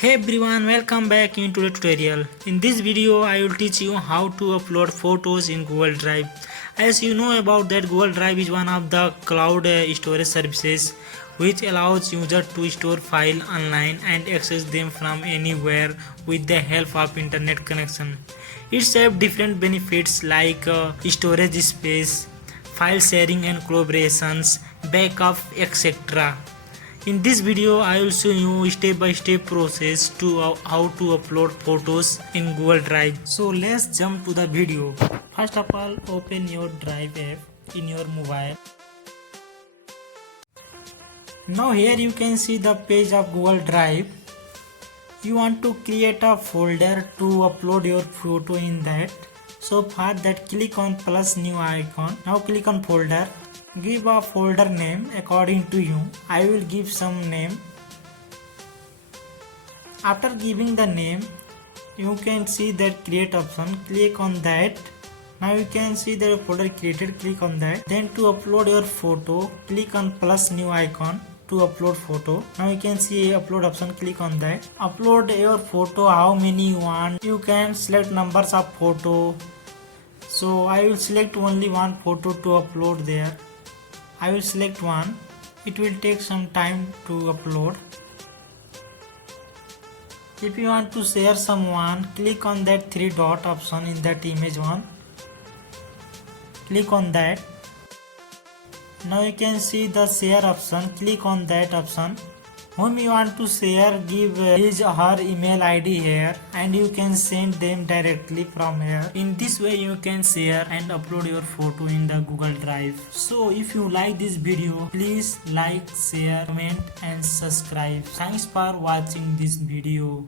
Hey everyone, welcome back into the tutorial. In this video I will teach you how to upload photos in Google Drive. As you know about that, Google Drive is one of the cloud storage services which allows users to store files online and access them from anywhere with the help of internet connection. It has different benefits like storage space, file sharing and collaborations, backup, etc. In this video I will show you step by step process to how to upload photos in Google Drive. So let's jump to the video. First of all, open your Drive app in your mobile. Now here you can see the page of Google Drive. You want to create a folder to upload your photo in that. So for that, click on plus new icon. Now click on folder. Give a folder name according to you. I will give some name. After giving the name, you can see that create option. Click on that. Now you can see the folder created. Click on that. Then to upload your photo, click on plus new icon to upload photo. Now you can see upload option. Click on that. Upload your photo how many you want. You can select numbers of photo. So I will select only one photo to upload there. I will select one. It will take some time to upload. If you want to share someone, click on that three dot option in that image one. Click on that. Now you can see the share option. Click on that option. Whom you want to share, give his or her email ID here and you can send them directly from here. In this way you can share and upload your photo in the Google Drive. So if you like this video, please like, share, comment and subscribe. Thanks for watching this video.